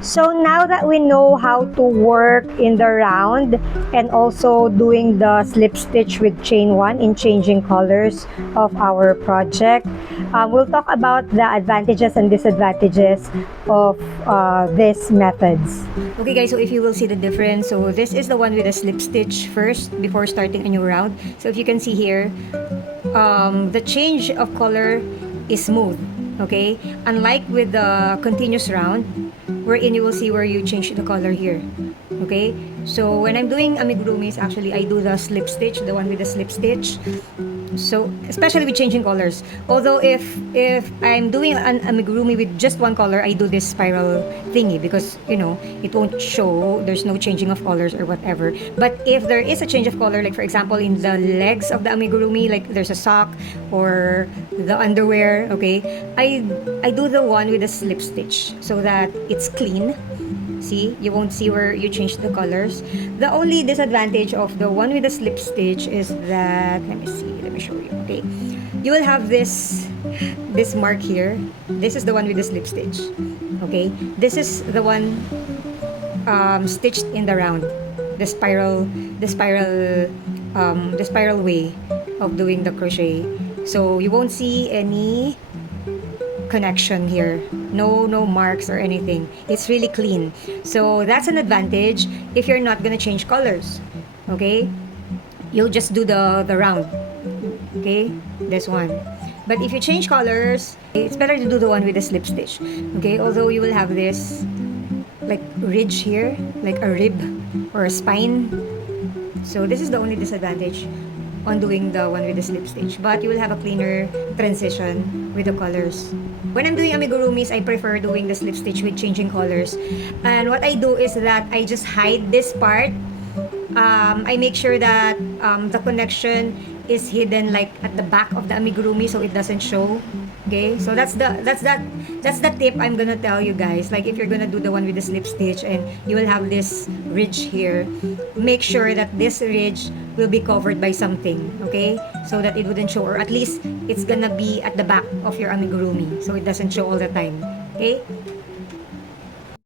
So now that we know how to work in the round and also doing the slip stitch with chain 1 in changing colors of our project, we'll talk about the advantages and disadvantages of these methods. Okay guys, so if you will see the difference, so this is the one with the slip stitch first before starting a new round. So if you can see here, the change of color is smooth, okay? Unlike with the continuous round, wherein you will see where you change the color here, okay? So when I'm doing amigurumis, actually I do the slip stitch, the one with the slip stitch. So especially with changing colors, although if I'm doing an amigurumi with just one color, I do this spiral thingy because you know it won't show, there's no changing of colors or whatever. But if there is a change of color, like for example in the legs of the amigurumi, like there's a sock or the underwear, okay, I do the one with the slip stitch so that it's clean. See, you won't see where you change the colors. The only disadvantage of the one with the slip stitch is that, let me see, let me show you, okay? You will have this mark here. This is the one with the slip stitch, okay? This is the one stitched in the round, the spiral, the spiral way of doing the crochet. So you won't see any connection here, no marks or anything. It's really clean, so that's an advantage if you're not gonna change colors, okay? You'll just do the round, okay, this one. But if you change colors, it's better to do the one with the slip stitch, okay? Although you will have this like ridge here, like a rib or a spine. So this is the only disadvantage on doing the one with the slip stitch, but you will have a cleaner transition with the colors. When I'm doing amigurumis, I prefer doing the slip stitch with changing colors. And what I do is that I just hide this part. I make sure that the connection is hidden like at the back of the amigurumi so it doesn't show. Okay, so that's the tip I'm gonna tell you guys. Like if you're gonna do the one with the slip stitch and you will have this ridge here, make sure that this ridge will be covered by something, okay, so that it wouldn't show, or at least it's gonna be at the back of your amigurumi so it doesn't show all the time, okay?